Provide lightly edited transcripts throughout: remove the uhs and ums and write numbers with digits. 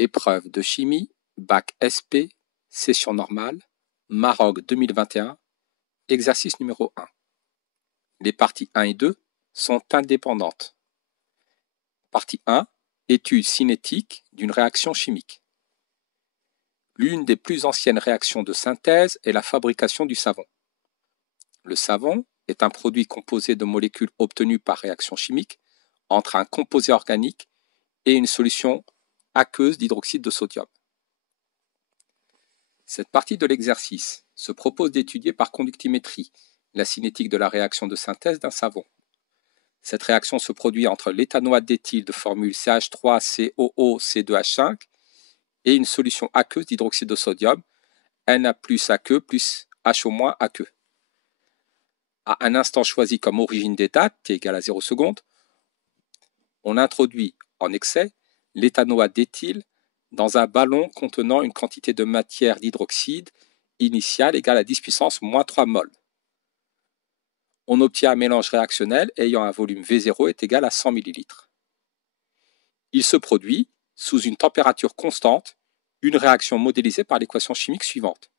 Épreuve de chimie, bac SP, session normale, Maroc 2021, exercice numéro 1. Les parties 1 et 2 sont indépendantes. Partie 1, étude cinétique d'une réaction chimique. L'une des plus anciennes réactions de synthèse est la fabrication du savon. Le savon est un produit composé de molécules obtenues par réaction chimique entre un composé organique et une solution aqueuse d'hydroxyde de sodium. Cette partie de l'exercice se propose d'étudier par conductimétrie la cinétique de la réaction de synthèse d'un savon. Cette réaction se produit entre l'éthanoate d'éthyle de formule CH3COO-C2H5 et une solution aqueuse d'hydroxyde de sodium Na plus aqueux plus HO- aqueux. À un instant choisi comme origine des dates, t égale à 0 secondes, on introduit en excès l'éthanoate d'éthyle dans un ballon contenant une quantité de matière d'hydroxyde initiale égale à 10 puissance moins 3 mol. On obtient un mélange réactionnel ayant un volume V0 est égal à 100 ml. Il se produit, sous une température constante, une réaction modélisée par l'équation chimique suivante.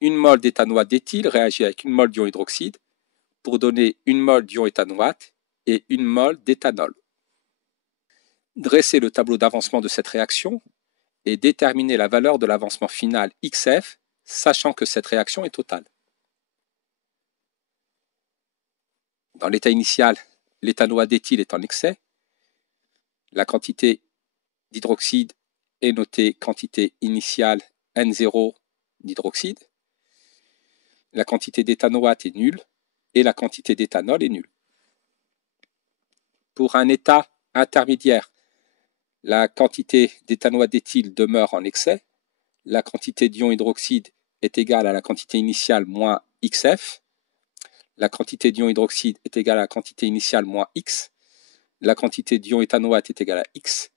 Une mol d'éthanoate d'éthyle réagit avec une mol d'ion hydroxyde pour donner une mol d'ion éthanoate et une mol d'éthanol. Dresser le tableau d'avancement de cette réaction et déterminer la valeur de l'avancement final XF, sachant que cette réaction est totale. Dans l'état initial, l'éthanoate d'éthyle est en excès. La quantité d'hydroxyde est notée quantité initiale N0 d'hydroxyde. La quantité d'éthanoate est nulle et la quantité d'éthanol est nulle. Pour un état intermédiaire, la quantité d'éthanoate d'éthyle demeure en excès. La quantité d'ion hydroxyde est égale à la quantité initiale moins XF. La quantité d'ion hydroxyde est égale à la quantité initiale moins X. La quantité d'ion éthanoate est égale à X.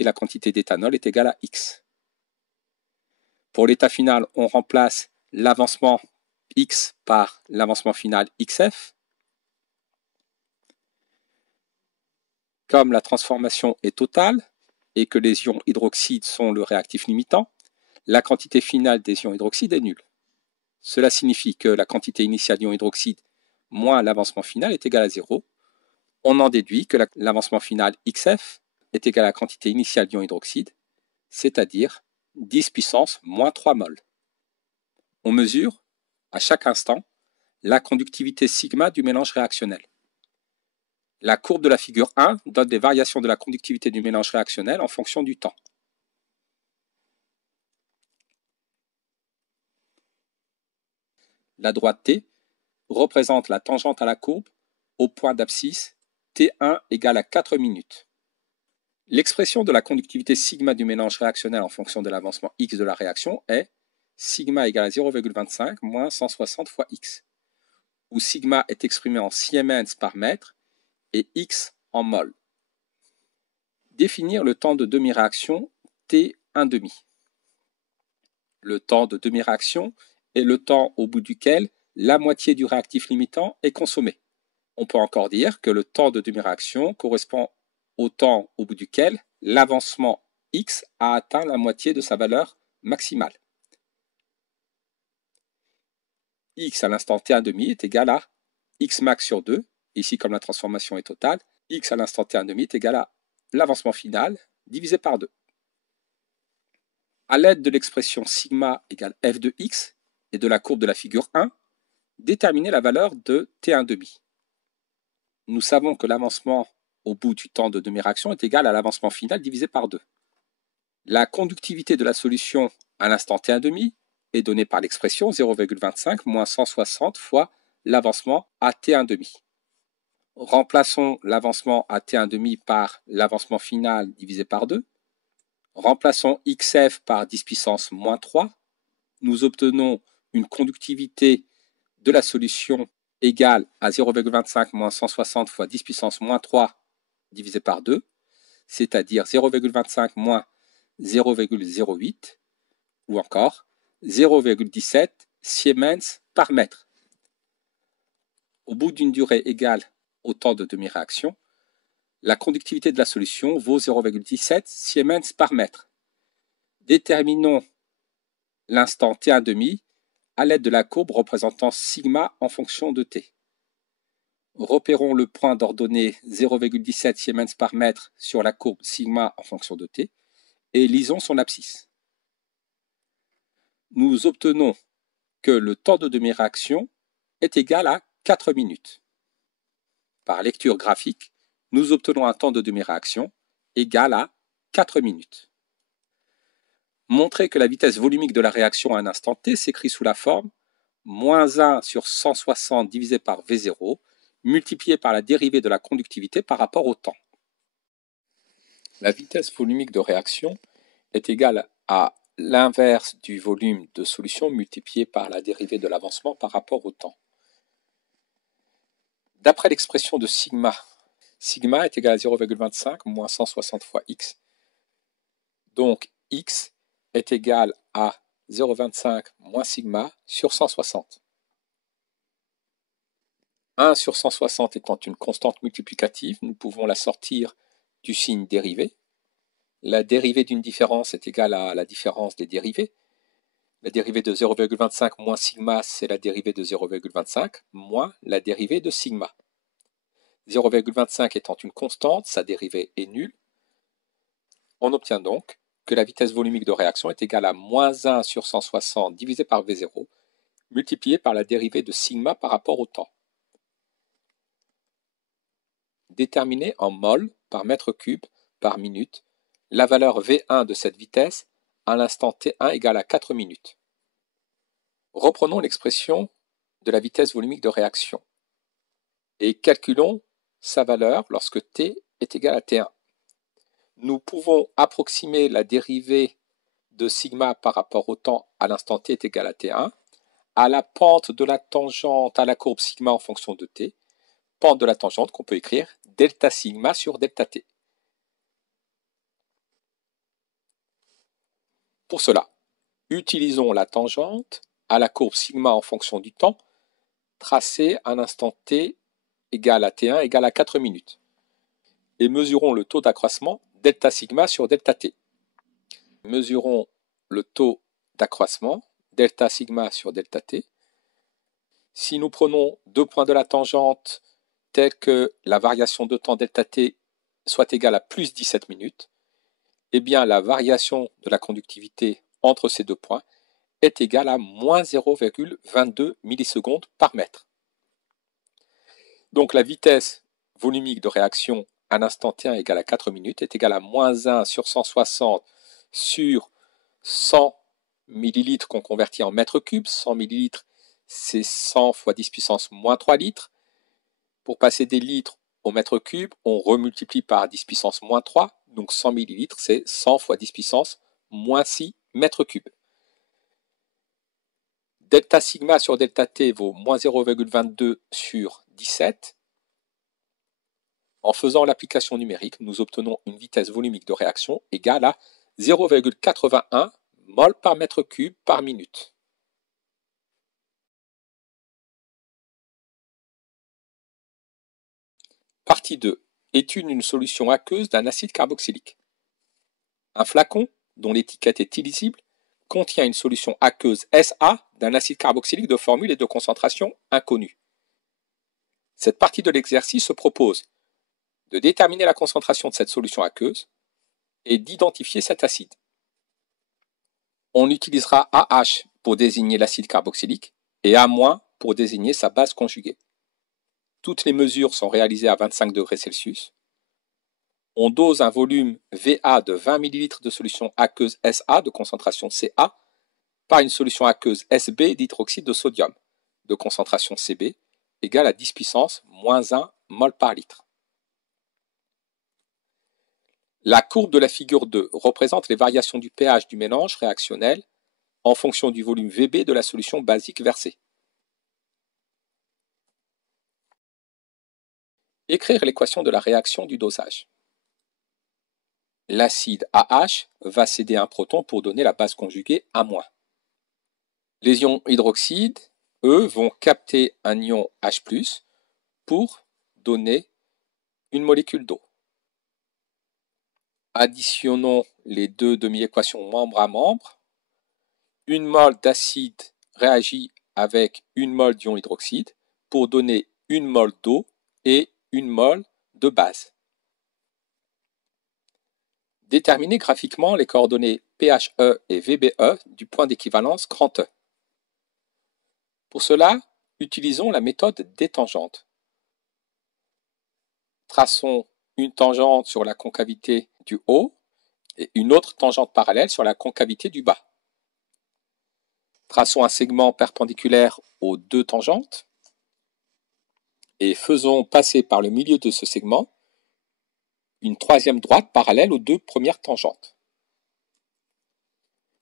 Et la quantité d'éthanol est égale à X. Pour l'état final, on remplace l'avancement X par l'avancement final XF. Comme la transformation est totale et que les ions hydroxyde sont le réactif limitant, la quantité finale des ions hydroxyde est nulle. Cela signifie que la quantité initiale d'ion hydroxyde moins l'avancement final est égal à 0. On en déduit que l'avancement final XF est égal à la quantité initiale d'ion hydroxyde, c'est-à-dire 10 puissance moins 3 mol. On mesure, à chaque instant, la conductivité sigma du mélange réactionnel. La courbe de la figure 1 donne les variations de la conductivité du mélange réactionnel en fonction du temps. La droite T représente la tangente à la courbe au point d'abscisse T1 égale à 4 minutes. L'expression de la conductivité sigma du mélange réactionnel en fonction de l'avancement X de la réaction est sigma égale à 0,25 moins 160 fois X, où sigma est exprimé en Siemens par mètre et X en mol. Définir le temps de demi-réaction T1,5. Le temps de demi-réaction est le temps au bout duquel la moitié du réactif limitant est consommé. On peut encore dire que le temps de demi-réaction correspond au temps au bout duquel l'avancement X a atteint la moitié de sa valeur maximale. X à l'instant T1,5 est égal à X max sur 2, ici comme la transformation est totale, X à l'instant T1,5 est égal à l'avancement final divisé par 2. À l'aide de l'expression sigma égale f de x et de la courbe de la figure 1, déterminer la valeur de T1,5. Nous savons que l'avancement au bout du temps de demi-réaction est égal à l'avancement final divisé par 2. La conductivité de la solution à l'instant T1,5 est donnée par l'expression 0,25 moins 160 fois l'avancement à T1,5. Remplaçons l'avancement à T1,5 par l'avancement final divisé par 2. Remplaçons XF par 10 puissance moins 3. Nous obtenons une conductivité de la solution égale à 0,25 moins 160 fois 10 puissance moins 3 divisé par 2, c'est-à-dire 0,25 moins 0,08 ou encore 0,17 Siemens par mètre. Au bout d'une durée égale au temps de demi-réaction, La conductivité de la solution vaut 0,17 Siemens par mètre. Déterminons l'instant T1,5 à l'aide de la courbe représentant sigma en fonction de T. Repérons le point d'ordonnée 0,17 Siemens par mètre sur la courbe sigma en fonction de T et lisons son abscisse. Nous obtenons que le temps de demi-réaction est égal à 4 minutes. Par lecture graphique, nous obtenons un temps de demi-réaction égal à 4 minutes. Montrer que la vitesse volumique de la réaction à un instant t s'écrit sous la forme moins 1 sur 160 divisé par V0 multiplié par la dérivée de la conductivité par rapport au temps. La vitesse volumique de réaction est égale à l'inverse du volume de solution multiplié par la dérivée de l'avancement par rapport au temps. D'après l'expression de sigma, sigma est égal à 0,25 moins 160 fois x. Donc x est égal à 0,25 moins sigma sur 160. 1 sur 160 étant une constante multiplicative, nous pouvons la sortir du signe dérivé. La dérivée d'une différence est égale à la différence des dérivées. La dérivée de 0,25 moins sigma, c'est la dérivée de 0,25 moins la dérivée de sigma. 0,25 étant une constante, sa dérivée est nulle. On obtient donc que la vitesse volumique de réaction est égale à moins 1 sur 160 divisé par V0, multiplié par la dérivée de sigma par rapport au temps. Déterminer en mol par mètre cube par minute la valeur V1 de cette vitesse à l'instant T1 égale à 4 minutes. Reprenons l'expression de la vitesse volumique de réaction et calculons sa valeur lorsque T est égal à T1. Nous pouvons approximer la dérivée de sigma par rapport au temps à l'instant T est égal à T1 à la pente de la tangente à la courbe sigma en fonction de T, pente de la tangente qu'on peut écrire delta sigma sur delta T. Pour cela, utilisons la tangente à la courbe sigma en fonction du temps tracée à l'instant T égale à T1 égale à 4 minutes et mesurons le taux d'accroissement delta sigma sur delta T. Mesurons le taux d'accroissement delta sigma sur delta T. Si nous prenons deux points de la tangente tels que la variation de temps delta T soit égale à plus 17 minutes, eh bien la variation de la conductivité entre ces deux points est égale à moins 0,22 millisecondes par mètre. Donc la vitesse volumique de réaction à l'instant T1 égale à 4 minutes est égale à moins 1 sur 160 sur 100 millilitres qu'on convertit en mètres cubes. 100 millilitres, c'est 100 fois 10 puissance moins 3 litres. Pour passer des litres au mètre cube, on remultiplie par 10 puissance moins 3. Donc 100 millilitres, c'est 100 fois 10 puissance moins 6 mètres cubes. Delta sigma sur delta T vaut moins 0,22 sur 17. En faisant l'application numérique, nous obtenons une vitesse volumique de réaction égale à 0,81 mol par mètre cube par minute. Partie 2. Étude d'une solution aqueuse d'un acide carboxylique. Un flacon, dont l'étiquette est illisible, contient une solution aqueuse SA d'un acide carboxylique de formule et de concentration inconnue. Cette partie de l'exercice se propose de déterminer la concentration de cette solution aqueuse et d'identifier cet acide. On utilisera AH pour désigner l'acide carboxylique et A- pour désigner sa base conjuguée. Toutes les mesures sont réalisées à 25 degrés Celsius. On dose un volume VA de 20 ml de solution aqueuse SA de concentration Ca par une solution aqueuse SB d'hydroxyde de sodium de concentration Cb égale à 10 puissance moins 1 mol par litre. La courbe de la figure 2 représente les variations du pH du mélange réactionnel en fonction du volume Vb de la solution basique versée. Écrire l'équation de la réaction du dosage. L'acide AH va céder un proton pour donner la base conjuguée A-. Les ions hydroxydes, eux, vont capter un ion H+, pour donner une molécule d'eau. Additionnons les deux demi-équations membre à membre. Une mole d'acide réagit avec une mole d'ion hydroxyde pour donner une mole d'eau et une mole de base. Déterminez graphiquement les coordonnées PHE et VBE du point d'équivalence grand E. Pour cela, utilisons la méthode des tangentes. Traçons une tangente sur la concavité du haut et une autre tangente parallèle sur la concavité du bas. Traçons un segment perpendiculaire aux deux tangentes et faisons passer par le milieu de ce segment une troisième droite parallèle aux deux premières tangentes.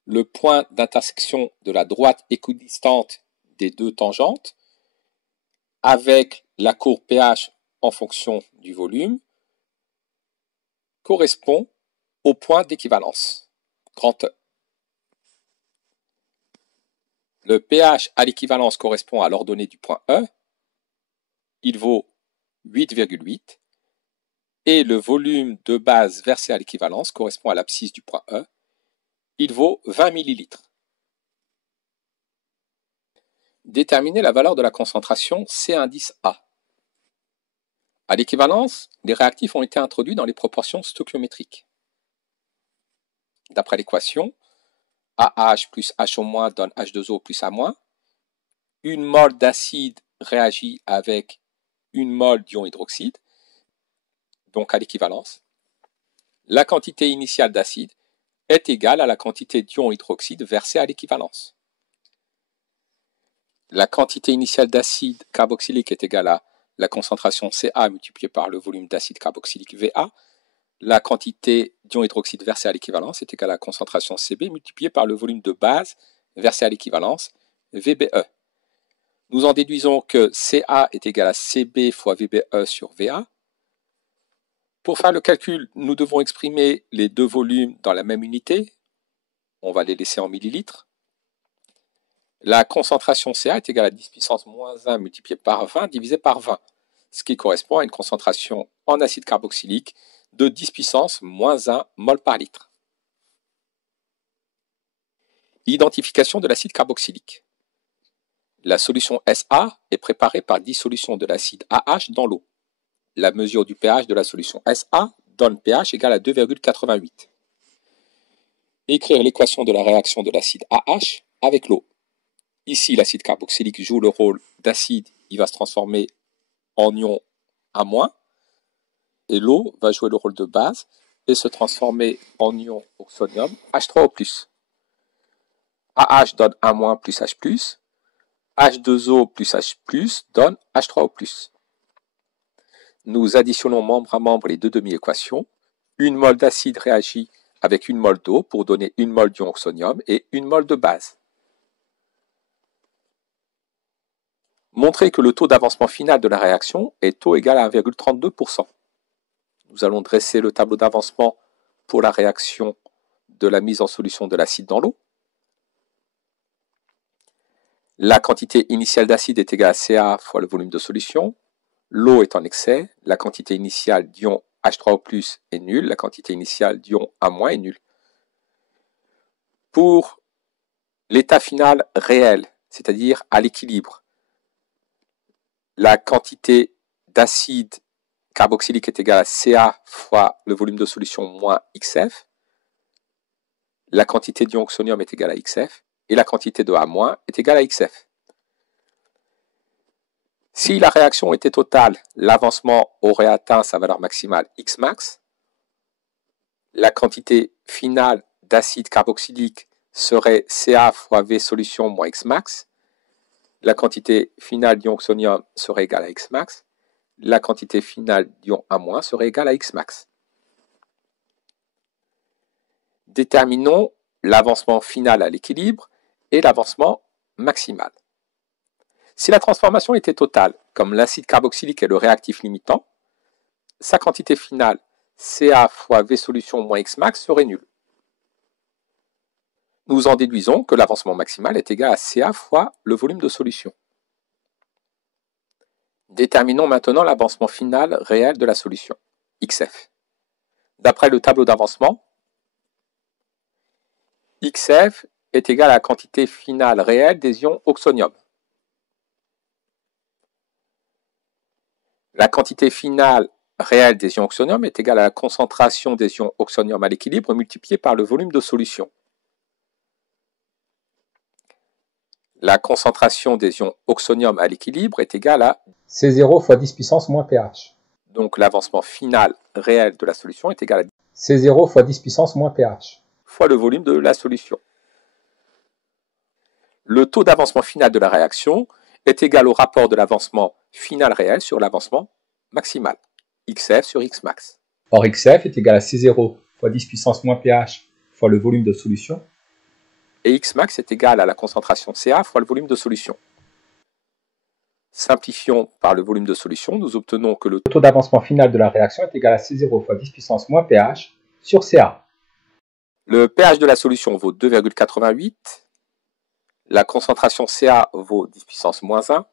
Le point d'intersection de la droite équidistante des deux tangentes avec la courbe pH en fonction du volume correspond au point d'équivalence, grand E. Le pH à l'équivalence correspond à l'ordonnée du point E, il vaut 8,8, et le volume de base versé à l'équivalence correspond à l'abscisse du point E, il vaut 20 ml. Déterminez la valeur de la concentration C1,A. À l'équivalence, les réactifs ont été introduits dans les proportions stoichiométriques. D'après l'équation, AH plus HO- donne H2O plus A-. Une mole d'acide réagit avec une mole d'ion hydroxyde, donc à l'équivalence. La quantité initiale d'acide est égale à la quantité d'ion hydroxyde versée à l'équivalence. La quantité initiale d'acide carboxylique est égale à la concentration Ca multipliée par le volume d'acide carboxylique Va. La quantité d'ion hydroxyde versée à l'équivalence est égale à la concentration Cb multipliée par le volume de base versé à l'équivalence VBE. Nous en déduisons que Ca est égal à Cb fois VBE sur Va. Pour faire le calcul, nous devons exprimer les deux volumes dans la même unité. On va les laisser en millilitres. La concentration Ca est égale à 10 puissance moins 1 multiplié par 20 divisé par 20, ce qui correspond à une concentration en acide carboxylique de 10 puissance moins 1 mol par litre. Identification de l'acide carboxylique. La solution SA est préparée par dissolution de l'acide AH dans l'eau. La mesure du pH de la solution SA donne pH égal à 2,88. Écrire l'équation de la réaction de l'acide AH avec l'eau. Ici, l'acide carboxylique joue le rôle d'acide, il va se transformer en ion A-, et l'eau va jouer le rôle de base et se transformer en ion oxonium H3O+. AH donne A- plus H+, H2O plus H+, donne H3O+. Nous additionnons membre à membre les deux demi-équations. Une mole d'acide réagit avec une mole d'eau pour donner une mole d'ion oxonium et une mole de base. Montrez que le taux d'avancement final de la réaction est taux égal à 1,32%. Nous allons dresser le tableau d'avancement pour la réaction de la mise en solution de l'acide dans l'eau. La quantité initiale d'acide est égale à Ca fois le volume de solution. L'eau est en excès. La quantité initiale d'ion H3O+ est nulle. La quantité initiale d'ion A- est nulle. Pour l'état final réel, c'est-à-dire à l'équilibre, la quantité d'acide carboxylique est égale à Ca fois le volume de solution moins XF. La quantité d'ion oxonium est égale à XF. Et la quantité de A- est égale à XF. Si la réaction était totale, l'avancement aurait atteint sa valeur maximale Xmax. La quantité finale d'acide carboxylique serait Ca fois V solution moins Xmax. La quantité finale d'ion oxonium serait égale à Xmax. La quantité finale d'ion A- serait égale à Xmax. Déterminons l'avancement final à l'équilibre et l'avancement maximal. Si la transformation était totale, comme l'acide carboxylique est le réactif limitant, sa quantité finale Ca fois V solution moins Xmax serait nulle. Nous en déduisons que l'avancement maximal est égal à Ca fois le volume de solution. Déterminons maintenant l'avancement final réel de la solution, Xf. D'après le tableau d'avancement, XF est égal à la quantité finale réelle des ions oxonium. La quantité finale réelle des ions oxonium est égale à la concentration des ions oxonium à l'équilibre multipliée par le volume de solution. La concentration des ions oxonium à l'équilibre est égale à C0 fois 10 puissance moins pH. Donc l'avancement final réel de la solution est égal à C0 fois 10 puissance moins pH. Fois le volume de la solution. Le taux d'avancement final de la réaction est égal au rapport de l'avancement final réel sur l'avancement maximal, XF sur Xmax. Or XF est égal à C0 fois 10 puissance moins pH fois le volume de solution. Et Xmax est égal à la concentration Ca fois le volume de solution. Simplifions par le volume de solution, nous obtenons que le taux d'avancement final de la réaction est égal à C0 fois 10 puissance moins pH sur Ca. Le pH de la solution vaut 2,88. La concentration Ca vaut 10 puissance moins 1.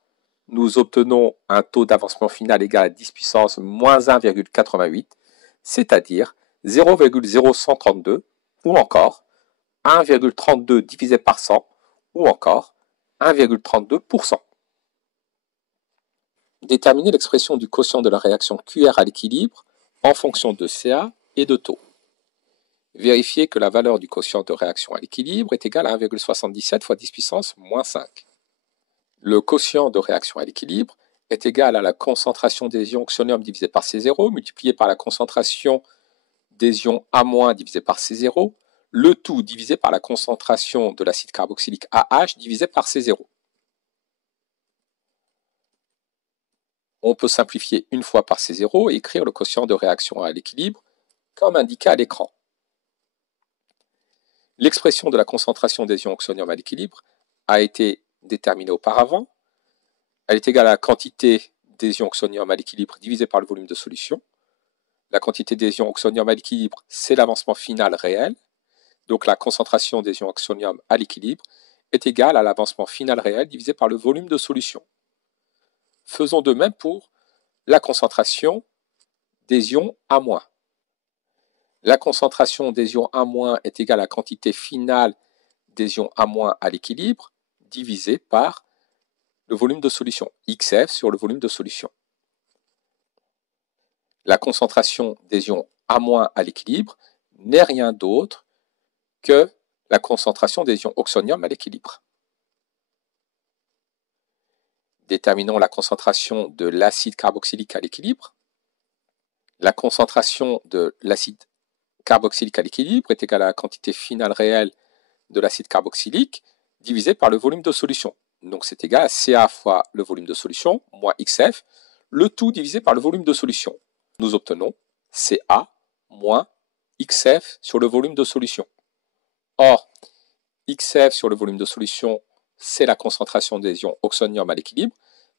Nous obtenons un taux d'avancement final égal à 10 puissance moins 1,88, c'est-à-dire 0,0132, ou encore 1,32 divisé par 100, ou encore 1,32%. Déterminer l'expression du quotient de la réaction QR à l'équilibre en fonction de Ca et de taux. Vérifiez que la valeur du quotient de réaction à l'équilibre est égale à 1,77 fois 10 puissance moins 5. Le quotient de réaction à l'équilibre est égal à la concentration des ions oxonium divisé par C0 multiplié par la concentration des ions A- divisé par C0, le tout divisé par la concentration de l'acide carboxylique AH divisé par C0. On peut simplifier une fois par C0 et écrire le quotient de réaction à l'équilibre comme indiqué à l'écran. L'expression de la concentration des ions oxonium à l'équilibre a été déterminée auparavant. Elle est égale à la quantité des ions oxonium à l'équilibre divisée par le volume de solution. La quantité des ions oxonium à l'équilibre, c'est l'avancement final réel. Donc la concentration des ions oxonium à l'équilibre est égale à l'avancement final réel divisé par le volume de solution. Faisons de même pour la concentration des ions A-. La concentration des ions A- est égale à la quantité finale des ions A- à l'équilibre divisé par le volume de solution, XF sur le volume de solution. La concentration des ions A- à l'équilibre n'est rien d'autre que la concentration des ions oxonium à l'équilibre. Déterminons la concentration de l'acide carboxylique à l'équilibre. La concentration de l'acide carboxylique à l'équilibre est égale à la quantité finale réelle de l'acide carboxylique divisé par le volume de solution. Donc c'est égal à Ca fois le volume de solution, moins XF, le tout divisé par le volume de solution. Nous obtenons Ca moins XF sur le volume de solution. Or, XF sur le volume de solution, c'est la concentration des ions oxonium à l'équilibre,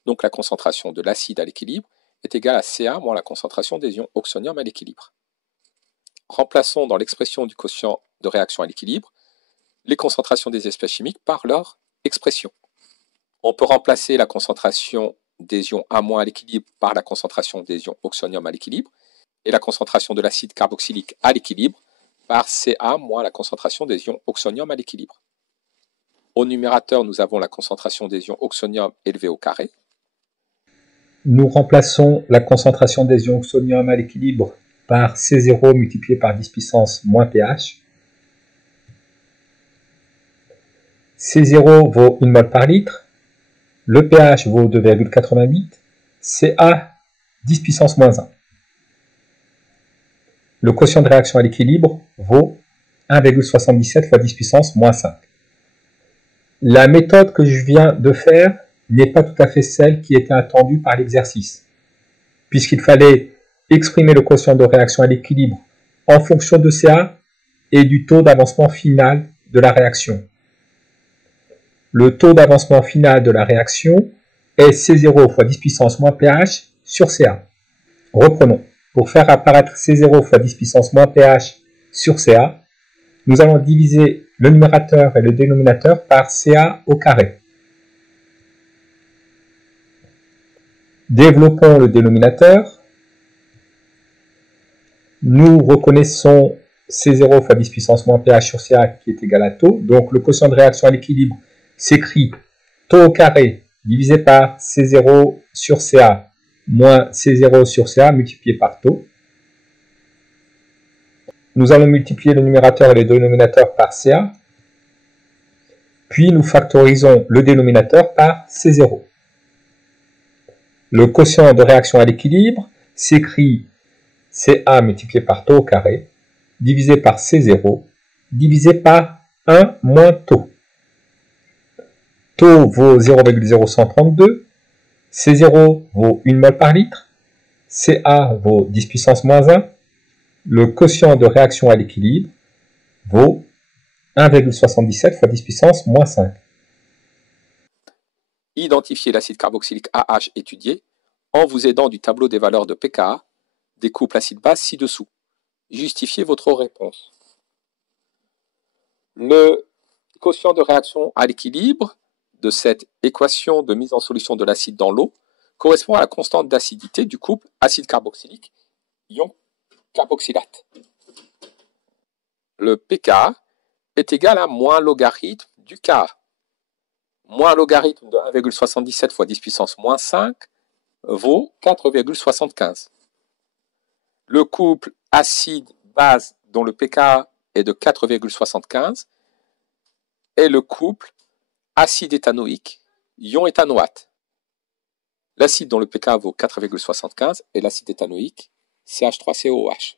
donc la concentration de l'acide à l'équilibre est égale à Ca moins la concentration des ions oxonium à l'équilibre. Remplaçons dans l'expression du quotient de réaction à l'équilibre les concentrations des espèces chimiques par leur expression. On peut remplacer la concentration des ions A- à l'équilibre par la concentration des ions oxonium à l'équilibre et la concentration de l'acide carboxylique à l'équilibre par Ca moins la concentration des ions oxonium à l'équilibre. Au numérateur, nous avons la concentration des ions oxonium élevée au carré. Nous remplaçons la concentration des ions oxonium à l'équilibre par C0 multiplié par 10 puissance moins pH. C0 vaut 1 mol par litre. Le pH vaut 2,88. Ca 10 puissance moins 1. Le quotient de réaction à l'équilibre vaut 1,77 fois 10 puissance moins 5. La méthode que je viens de faire n'est pas tout à fait celle qui était attendue par l'exercice, puisqu'il fallait exprimer le quotient de réaction à l'équilibre en fonction de Ca et du taux d'avancement final de la réaction. Le taux d'avancement final de la réaction est C0 fois 10 puissance moins pH sur Ca. Reprenons. Pour faire apparaître C0 fois 10 puissance moins pH sur Ca, nous allons diviser le numérateur et le dénominateur par Ca au carré. Développons le dénominateur. Nous reconnaissons C0 fois 10 puissance moins pH sur Ca qui est égal à taux. Donc le quotient de réaction à l'équilibre s'écrit taux au carré divisé par C0 sur Ca moins C0 sur Ca multiplié par taux. Nous allons multiplier le numérateur et le dénominateur par Ca. Puis nous factorisons le dénominateur par C0. Le quotient de réaction à l'équilibre s'écrit Ca multiplié par taux au carré, divisé par C0, divisé par 1 moins taux. Taux vaut 0,0132, C0 vaut 1 mol par litre, Ca vaut 10 puissance moins 1, le quotient de réaction à l'équilibre vaut 1,77 fois 10 puissance moins 5. Identifiez l'acide carboxylique AH étudié en vous aidant du tableau des valeurs de pKa des couples acide-base ci-dessous. Justifiez votre réponse. Le quotient de réaction à l'équilibre de cette équation de mise en solution de l'acide dans l'eau correspond à la constante d'acidité du couple acide carboxylique ion carboxylate. Le pKa est égal à moins logarithme du Ka. Moins logarithme de 1,77 fois 10 puissance moins 5 vaut 4,75. Le couple acide-base dont le pKa est de 4,75 est le couple acide éthanoïque ion éthanoate. L'acide dont le pKa vaut 4,75 est l'acide éthanoïque CH3COH.